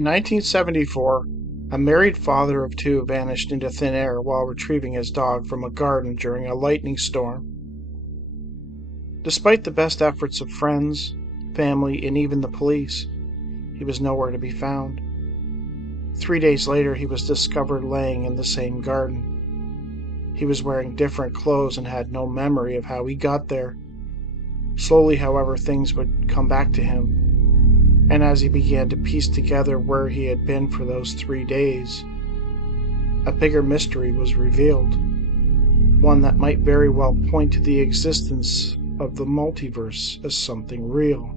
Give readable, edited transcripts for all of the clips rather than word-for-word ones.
In 1974, a married father of two vanished into thin air while retrieving his dog from a garden during a lightning storm. Despite the best efforts of friends, family, and even the police, he was nowhere to be found. 3 days later, he was discovered laying in the same garden. He was wearing different clothes and had no memory of how he got there. Slowly, however, things would come back to him, and as he began to piece together where he had been for those 3 days, a bigger mystery was revealed, one that might very well point to the existence of the multiverse as something real.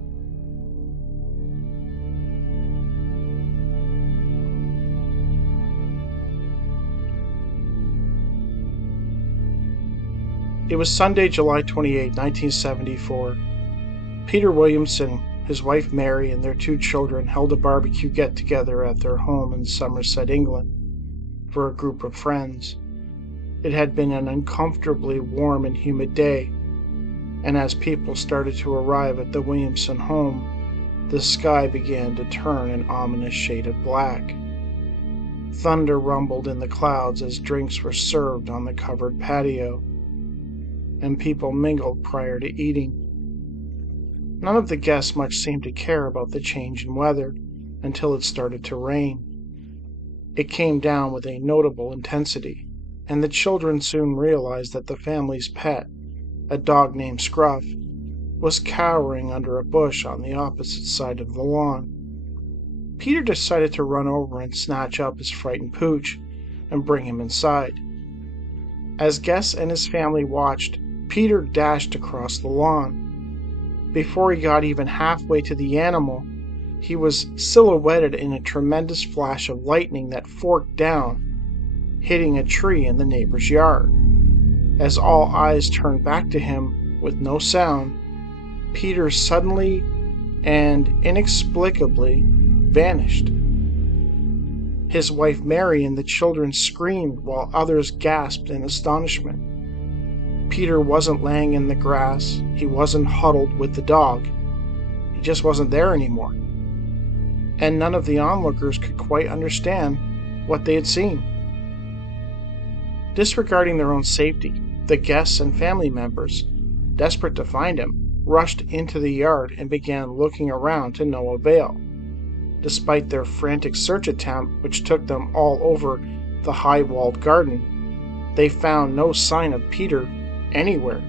It was Sunday, July 28, 1974. Peter Williamson, his wife Mary, and their 2 children held a barbecue get-together at their home in Somerset, England, for a group of friends. It had been an uncomfortably warm and humid day, and as people started to arrive at the Williamson home, the sky began to turn an ominous shade of black. Thunder rumbled in the clouds as drinks were served on the covered patio, and people mingled prior to eating. None of the guests much seemed to care about the change in weather until it started to rain. It came down with a notable intensity, and the children soon realized that the family's pet, a dog named Scruff, was cowering under a bush on the opposite side of the lawn. Peter decided to run over and snatch up his frightened pooch and bring him inside. As guests and his family watched, Peter dashed across the lawn. Before he got even halfway to the animal, he was silhouetted in a tremendous flash of lightning that forked down, hitting a tree in the neighbor's yard. As all eyes turned back to him with no sound, Peter suddenly and inexplicably vanished. His wife Mary and the children screamed while others gasped in astonishment. Peter wasn't laying in the grass, he wasn't huddled with the dog, he just wasn't there anymore. And none of the onlookers could quite understand what they had seen. Disregarding their own safety, the guests and family members, desperate to find him, rushed into the yard and began looking around to no avail. Despite their frantic search attempt, which took them all over the high-walled garden, they found no sign of Peter anywhere.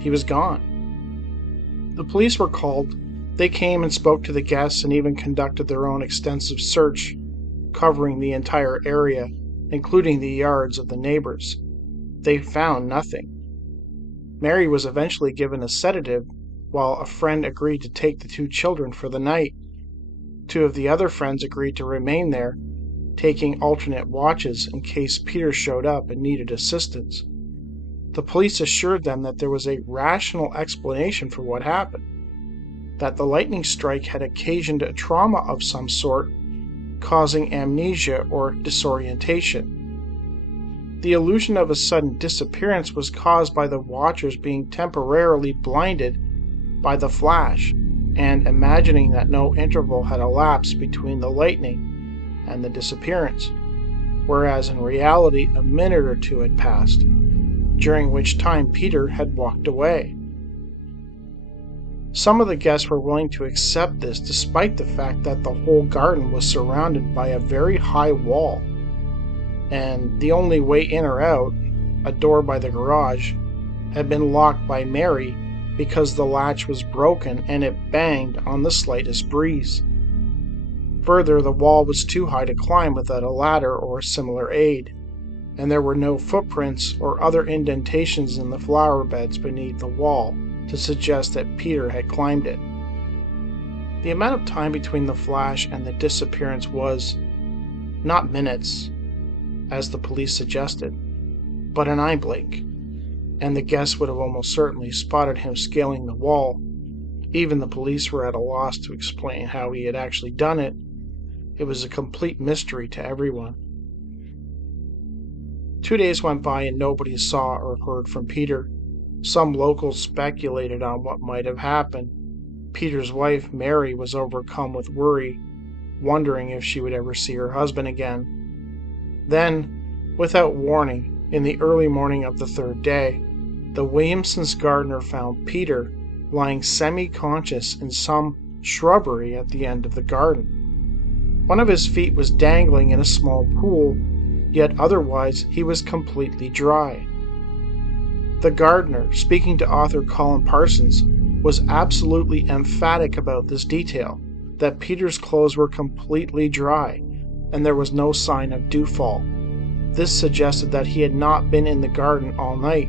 He was gone. The police were called. They came and spoke to the guests and even conducted their own extensive search, covering the entire area, including the yards of the neighbors. They found nothing. Mary was eventually given a sedative, while a friend agreed to take the 2 children for the night. 2 of the other friends agreed to remain there, taking alternate watches in case Peter showed up and needed assistance. The police assured them that there was a rational explanation for what happened, that the lightning strike had occasioned a trauma of some sort, causing amnesia or disorientation. The illusion of a sudden disappearance was caused by the watchers being temporarily blinded by the flash and imagining that no interval had elapsed between the lightning and the disappearance, whereas in reality a minute or 2 had passed, during which time Peter had walked away. Some of the guests were willing to accept this despite the fact that the whole garden was surrounded by a very high wall, and the only way in or out, a door by the garage, had been locked by Mary because the latch was broken and it banged on the slightest breeze. Further, the wall was too high to climb without a ladder or a similar aid, and there were no footprints or other indentations in the flower beds beneath the wall to suggest that Peter had climbed it. The amount of time between the flash and the disappearance was not minutes, as the police suggested, but an eye blink, and the guests would have almost certainly spotted him scaling the wall. Even the police were at a loss to explain how he had actually done it. It was a complete mystery to everyone. 2 days went by and nobody saw or heard from Peter. Some locals speculated on what might have happened. Peter's wife, Mary, was overcome with worry wondering if she would ever see her husband again. Then, without warning, in the early morning of the third day, the Williamsons' gardener found Peter lying semi-conscious in some shrubbery at the end of the garden. One of his feet was dangling in a small pool, yet otherwise he was completely dry. The gardener, speaking to author Colin Parsons, was absolutely emphatic about this detail, that Peter's clothes were completely dry, and there was no sign of dewfall. This suggested that he had not been in the garden all night.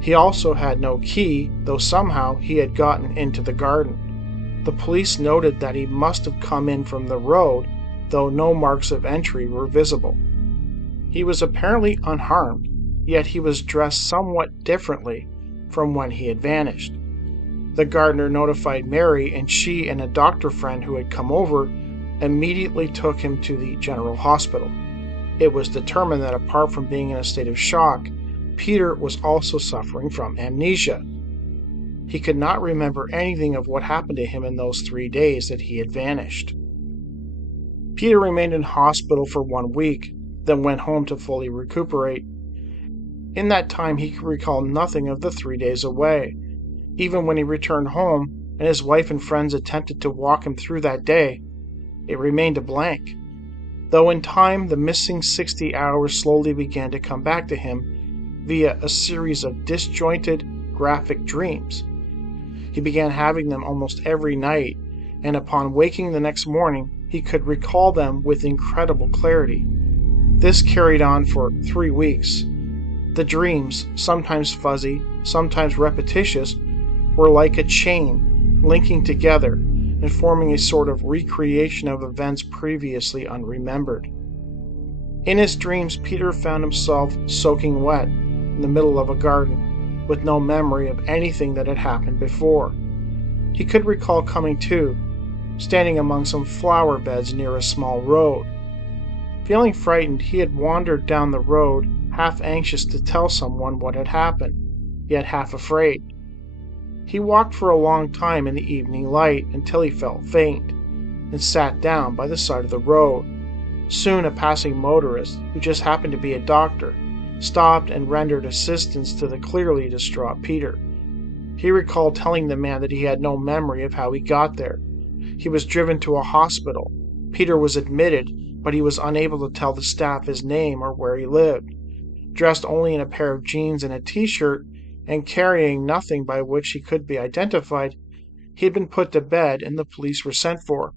He also had no key, though somehow he had gotten into the garden. The police noted that he must have come in from the road, though no marks of entry were visible. He was apparently unharmed, yet he was dressed somewhat differently from when he had vanished. The gardener notified Mary, and she and a doctor friend who had come over immediately took him to the general hospital. It was determined that apart from being in a state of shock, Peter was also suffering from amnesia. He could not remember anything of what happened to him in those 3 days that he had vanished. Peter remained in hospital for 1 week, then went home to fully recuperate. In that time, he could recall nothing of the 3 days away. Even when he returned home and his wife and friends attempted to walk him through that day, it remained a blank. Though in time, the missing 60 hours slowly began to come back to him via a series of disjointed, graphic dreams. He began having them almost every night, and upon waking the next morning, he could recall them with incredible clarity. This carried on for 3 weeks. The dreams, sometimes fuzzy, sometimes repetitious, were like a chain, linking together and forming a sort of recreation of events previously unremembered. In his dreams, Peter found himself soaking wet in the middle of a garden, with no memory of anything that had happened before. He could recall coming to, standing among some flower beds near a small road. Feeling frightened, he had wandered down the road, half anxious to tell someone what had happened, yet half afraid. He walked for a long time in the evening light until he felt faint, and sat down by the side of the road. Soon a passing motorist, who just happened to be a doctor, stopped and rendered assistance to the clearly distraught Peter. He recalled telling the man that he had no memory of how he got there. He was driven to a hospital. Peter was admitted, but he was unable to tell the staff his name or where he lived. Dressed only in a pair of jeans and a t-shirt, and carrying nothing by which he could be identified, he had been put to bed and the police were sent for.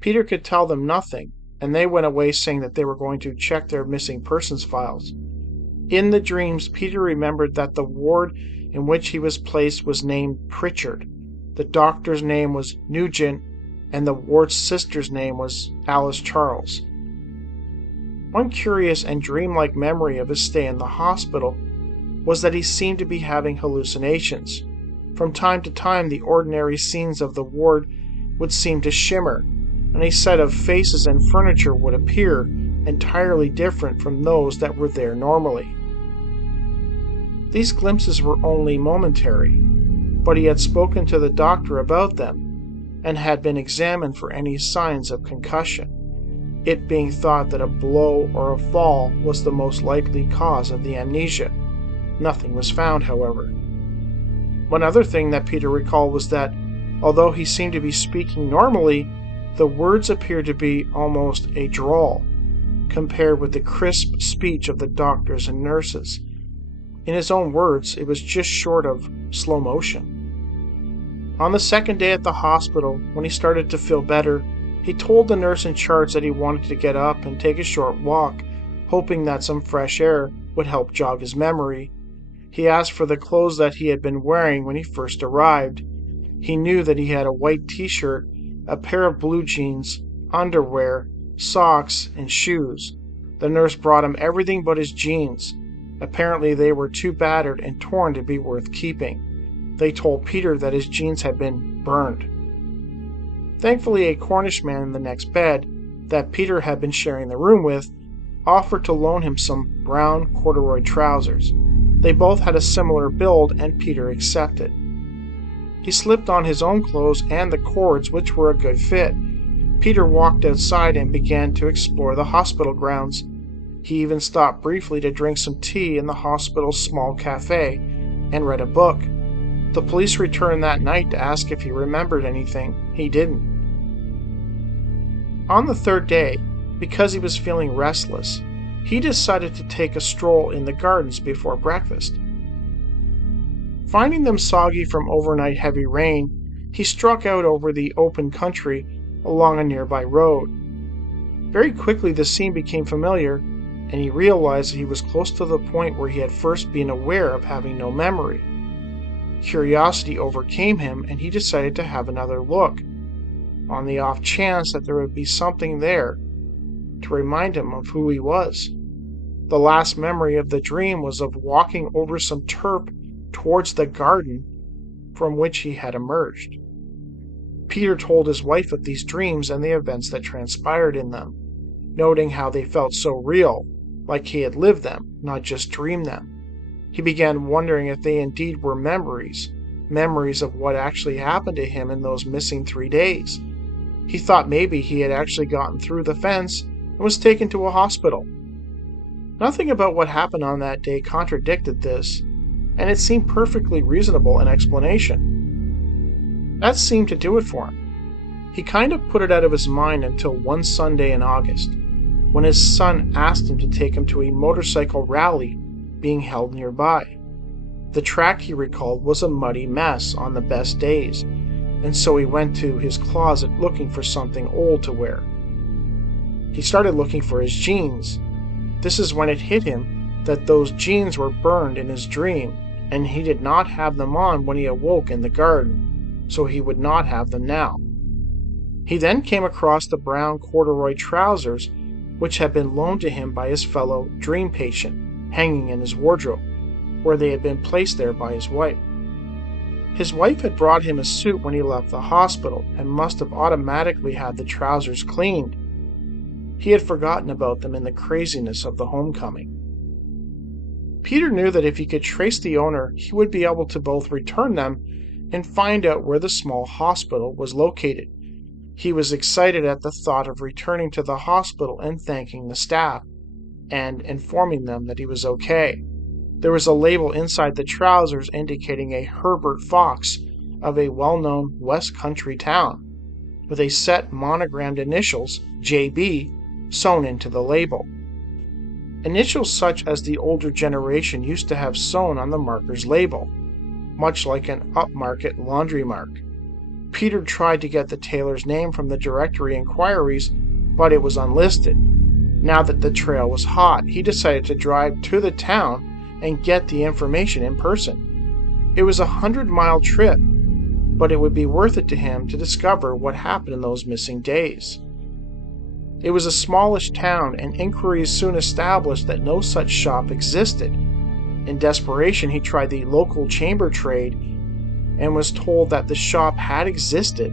Peter could tell them nothing, and they went away saying that they were going to check their missing persons files. In the dreams, Peter remembered that the ward in which he was placed was named Pritchard, the doctor's name was Nugent, and the ward's sister's name was Alice Charles. One curious and dreamlike memory of his stay in the hospital was that he seemed to be having hallucinations. From time to time, the ordinary scenes of the ward would seem to shimmer, and a set of faces and furniture would appear entirely different from those that were there normally. These glimpses were only momentary, but he had spoken to the doctor about them and had been examined for any signs of concussion, it being thought that a blow or a fall was the most likely cause of the amnesia. Nothing was found, however. One other thing that Peter recalled was that, although he seemed to be speaking normally, the words appeared to be almost a drawl, compared with the crisp speech of the doctors and nurses. In his own words, it was just short of slow motion. On the second day at the hospital, when he started to feel better, he told the nurse in charge that he wanted to get up and take a short walk, hoping that some fresh air would help jog his memory. He asked for the clothes that he had been wearing when he first arrived. He knew that he had a white t-shirt, a pair of blue jeans, underwear, socks, and shoes. The nurse brought him everything but his jeans. Apparently they were too battered and torn to be worth keeping. They told Peter that his jeans had been burned. Thankfully, a Cornish man in the next bed, that Peter had been sharing the room with, offered to loan him some brown corduroy trousers. They both had a similar build, and Peter accepted. He slipped on his own clothes and the cords, which were a good fit, Peter walked outside and began to explore the hospital grounds. He even stopped briefly to drink some tea in the hospital's small cafe and read a book. The police returned that night to ask if he remembered anything. He didn't. On the third day, because he was feeling restless, he decided to take a stroll in the gardens before breakfast. Finding them soggy from overnight heavy rain, he struck out over the open country along a nearby road. Very quickly the scene became familiar, and he realized that he was close to the point where he had first been aware of having no memory. Curiosity overcame him, and he decided to have another look, on the off chance that there would be something there to remind him of who he was. The last memory of the dream was of walking over some turf towards the garden from which he had emerged. Peter told his wife of these dreams and the events that transpired in them, noting how they felt so real, like he had lived them, not just dreamed them. He began wondering if they indeed were memories of what actually happened to him in those missing 3 days. He thought maybe he had actually gotten through the fence and was taken to a hospital. Nothing about what happened on that day contradicted this, and it seemed perfectly reasonable an explanation. That seemed to do it for him. He kind of put it out of his mind until one Sunday in August, when his son asked him to take him to a motorcycle rally being held nearby. The track, he recalled, was a muddy mess on the best days, and so he went to his closet looking for something old to wear. He started looking for his jeans. This is when it hit him that those jeans were burned in his dream, and he did not have them on when he awoke in the garden, so he would not have them now. He then came across the brown corduroy trousers which had been loaned to him by his fellow dream patient, hanging in his wardrobe, where they had been placed there by his wife. His wife had brought him a suit when he left the hospital and must have automatically had the trousers cleaned. He had forgotten about them in the craziness of the homecoming. Peter knew that if he could trace the owner, he would be able to both return them and find out where the small hospital was located. He was excited at the thought of returning to the hospital and thanking the staff, and informing them that he was okay. There was a label inside the trousers indicating a Herbert Fox of a well-known West Country town, with a set monogrammed initials, JB, sewn into the label. Initials such as the older generation used to have sewn on the marker's label, much like an upmarket laundry mark. Peter tried to get the tailor's name from the directory inquiries, but it was unlisted. Now that the trail was hot, he decided to drive to the town and get the information in person. It was a 100-mile trip, but it would be worth it to him to discover what happened in those missing days. It was a smallish town, and inquiries soon established that no such shop existed. In desperation, he tried the local chamber trade and was told that the shop had existed,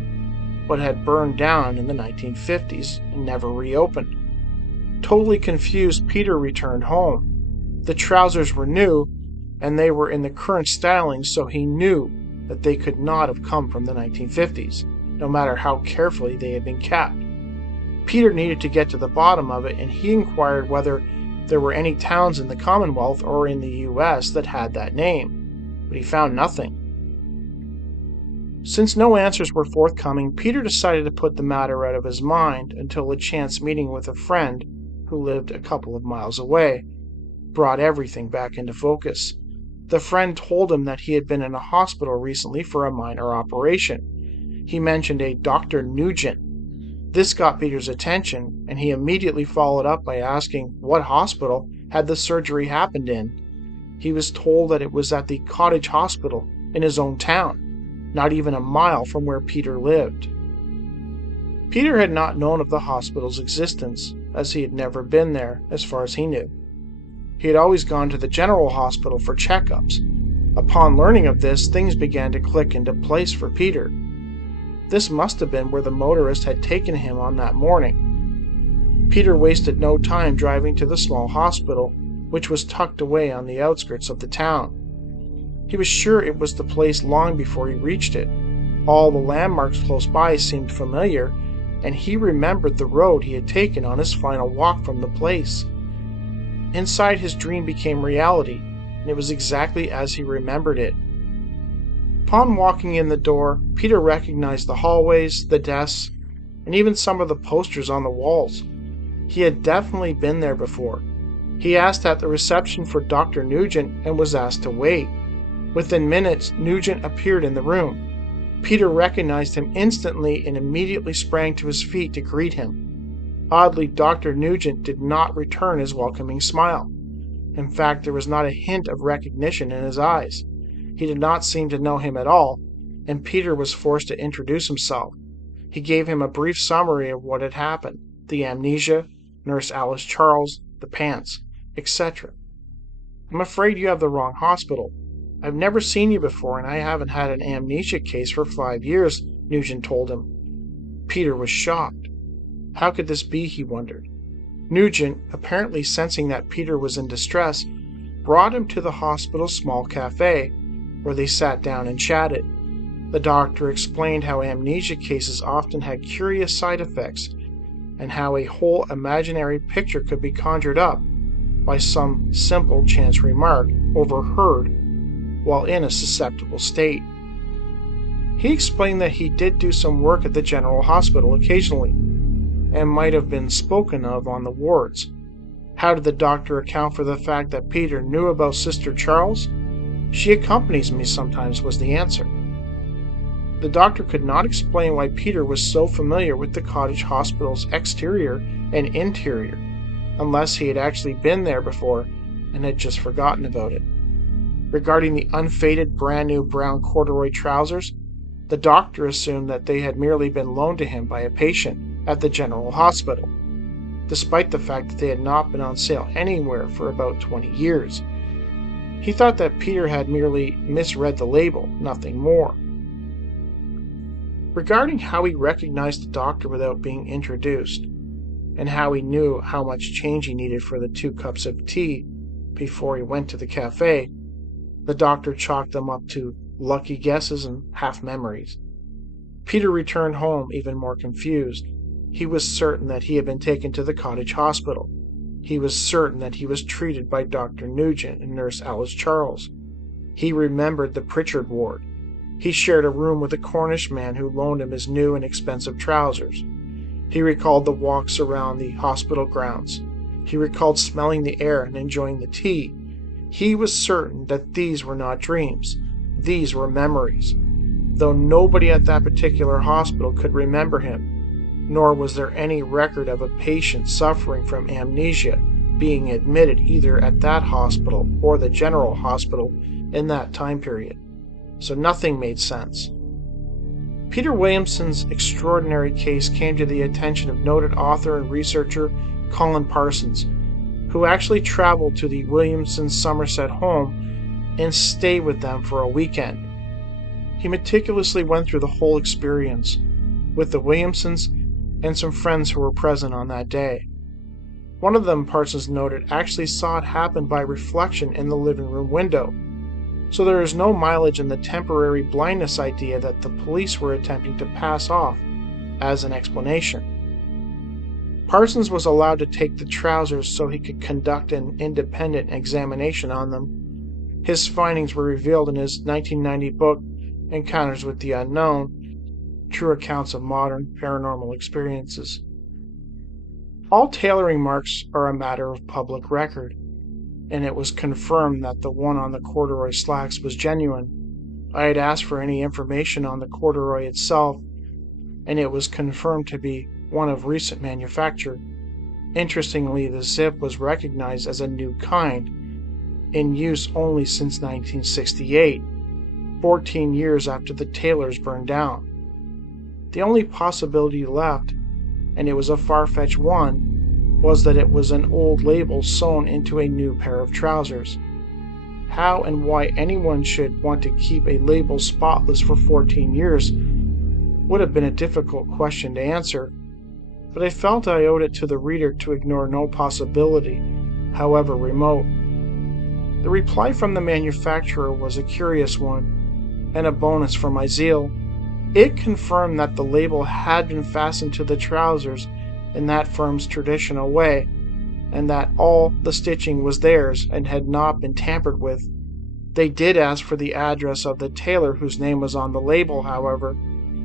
but had burned down in the 1950s and never reopened. Totally confused, Peter returned home. The trousers were new, and they were in the current styling, so he knew that they could not have come from the 1950s, no matter how carefully they had been kept. Peter needed to get to the bottom of it, and he inquired whether there were any towns in the Commonwealth or in the U.S. that had that name, but he found nothing. Since no answers were forthcoming, Peter decided to put the matter out of his mind until a chance meeting with a friend who lived a couple of miles away brought everything back into focus. The friend told him that he had been in a hospital recently for a minor operation. He mentioned a Dr. Nugent. This got Peter's attention, and he immediately followed up by asking what hospital had the surgery happened in. He was told that it was at the cottage hospital in his own town, not even a mile from where Peter lived. Peter had not known of the hospital's existence, as he had never been there as far as he knew. He had always gone to the general hospital for checkups. Upon learning of this, things began to click into place for Peter. This must have been where the motorist had taken him on that morning. Peter wasted no time driving to the small hospital, which was tucked away on the outskirts of the town. He was sure it was the place long before he reached it. All the landmarks close by seemed familiar, and he remembered the road he had taken on his final walk from the place. Inside, his dream became reality, and it was exactly as he remembered it. Upon walking in the door, Peter recognized the hallways, the desks, and even some of the posters on the walls. He had definitely been there before. He asked at the reception for Dr. Nugent and was asked to wait. Within minutes, Nugent appeared in the room. Peter recognized him instantly and immediately sprang to his feet to greet him. Oddly, Dr. Nugent did not return his welcoming smile. In fact, there was not a hint of recognition in his eyes. He did not seem to know him at all, and Peter was forced to introduce himself. He gave him a brief summary of what had happened: the amnesia, Nurse Alice Charles, the pants, etc. "I'm afraid you have the wrong hospital. I've never seen you before, and I haven't had an amnesia case for 5 years, Nugent told him. Peter was shocked. How could this be, he wondered. Nugent, apparently sensing that Peter was in distress, brought him to the hospital's small cafe, where they sat down and chatted. The doctor explained how amnesia cases often had curious side effects, and how a whole imaginary picture could be conjured up by some simple chance remark overheard while in a susceptible state. He explained that he did do some work at the General Hospital occasionally, and might have been spoken of on the wards. How did the doctor account for the fact that Peter knew about Sister Charles? "She accompanies me sometimes," was the answer. The doctor could not explain why Peter was so familiar with the cottage hospital's exterior and interior, unless he had actually been there before and had just forgotten about it. Regarding the unfaded brand new brown corduroy trousers, the doctor assumed that they had merely been loaned to him by a patient at the General Hospital, despite the fact that they had not been on sale anywhere for about 20 years. He thought that Peter had merely misread the label, nothing more. Regarding how he recognized the doctor without being introduced, and how he knew how much change he needed for the 2 cups of tea before he went to the cafe, the doctor chalked them up to lucky guesses and half memories. Peter returned home even more confused. He was certain that he had been taken to the cottage hospital. He was certain that he was treated by Dr. Nugent and Nurse Alice Charles. He remembered the Pritchard ward. He shared a room with a Cornish man who loaned him his new and expensive trousers. He recalled the walks around the hospital grounds. He recalled smelling the air and enjoying the tea. He was certain that these were not dreams. These were memories. Though nobody at that particular hospital could remember him, nor was there any record of a patient suffering from amnesia being admitted either at that hospital or the General Hospital in that time period. So nothing made sense. Peter Williamson's extraordinary case came to the attention of noted author and researcher Colin Parsons, who actually traveled to the Williamson Somerset home and stayed with them for a weekend. He meticulously went through the whole experience with the Williamsons and some friends who were present on that day. One of them, Parsons noted, actually saw it happen by reflection in the living room window, so there is no mileage in the temporary blindness idea that the police were attempting to pass off as an explanation. Parsons was allowed to take the trousers so he could conduct an independent examination on them. His findings were revealed in his 1990 book, Encounters with the Unknown, True Accounts of Modern Paranormal Experiences. All tailoring marks are a matter of public record, and it was confirmed that the one on the corduroy slacks was genuine. I had asked for any information on the corduroy itself, and it was confirmed to be one of recent manufacture. Interestingly, the zip was recognized as a new kind, in use only since 1968, 14 years after the tailors burned down. The only possibility left, and it was a far-fetched one, was that it was an old label sewn into a new pair of trousers. How and why anyone should want to keep a label spotless for 14 years would have been a difficult question to answer, but I felt I owed it to the reader to ignore no possibility, however remote. The reply from the manufacturer was a curious one, and a bonus for my zeal. It confirmed that the label had been fastened to the trousers in that firm's traditional way, and that all the stitching was theirs and had not been tampered with. They did ask for the address of the tailor whose name was on the label, however,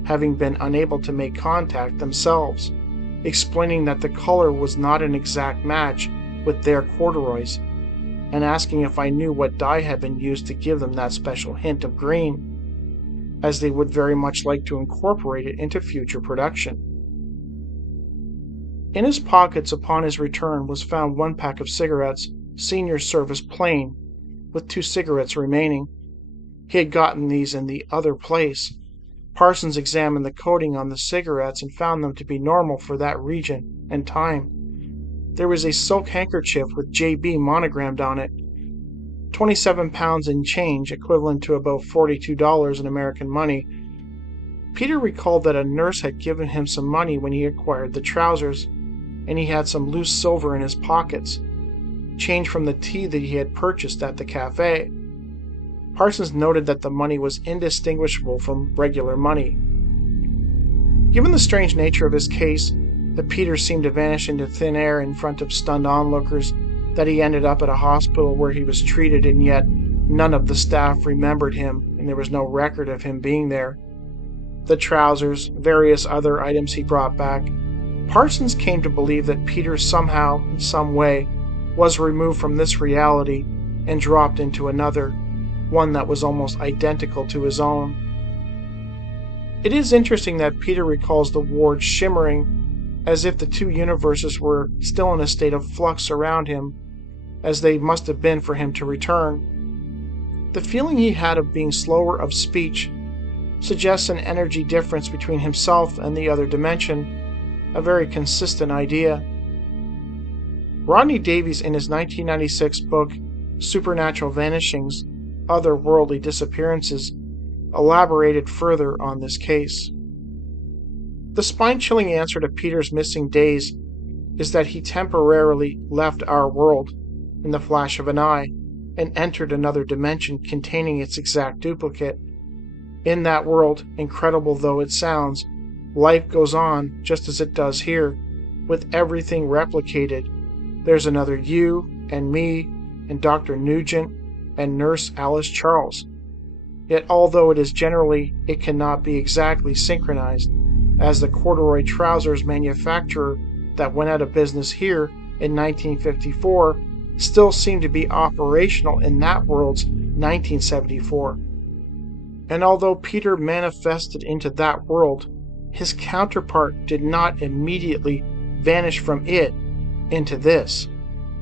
having been unable to make contact themselves, explaining that the color was not an exact match with their corduroys, and asking if I knew what dye had been used to give them that special hint of green, as they would very much like to incorporate it into future production. In his pockets upon his return was found 1 pack of cigarettes, senior service plain, with 2 cigarettes remaining. He had gotten these in the other place. Parsons examined the coating on the cigarettes and found them to be normal for that region and time. There was a silk handkerchief with JB monogrammed on it. 27 pounds in change, equivalent to about $42 in American money. Peter recalled that a nurse had given him some money when he acquired the trousers, and he had some loose silver in his pockets, change from the tea that he had purchased at the cafe. Parsons noted that the money was indistinguishable from regular money. Given the strange nature of his case, that Peter seemed to vanish into thin air in front of stunned onlookers, that he ended up at a hospital where he was treated and yet none of the staff remembered him and there was no record of him being there, the trousers, various other items he brought back, Parsons came to believe that Peter somehow, in some way, was removed from this reality and dropped into another, one that was almost identical to his own. It is interesting that Peter recalls the ward shimmering as if the 2 universes were still in a state of flux around him, as they must have been for him to return. The feeling he had of being slower of speech suggests an energy difference between himself and the other dimension, a very consistent idea. Rodney Davies, in his 1996 book Supernatural Vanishings, Otherworldly Disappearances, elaborated further on this case. The spine-chilling answer to Peter's missing days is that he temporarily left our world in the flash of an eye and entered another dimension containing its exact duplicate. In that world, incredible though it sounds, life goes on just as it does here, with everything replicated. There's another you and me and Dr. Nugent and Nurse Alice Charles. Yet although it is generally, it cannot be exactly synchronized, as the corduroy trousers manufacturer that went out of business here in 1954 still seemed to be operational in that world's 1974. And although Peter manifested into that world, his counterpart did not immediately vanish from it into this.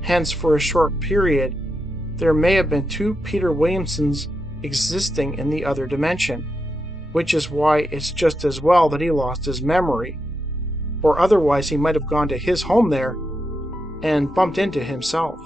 Hence, for a short period, there may have been 2 Peter Williamsons existing in the other dimension, which is why it's just as well that he lost his memory, or otherwise he might have gone to his home there and bumped into himself.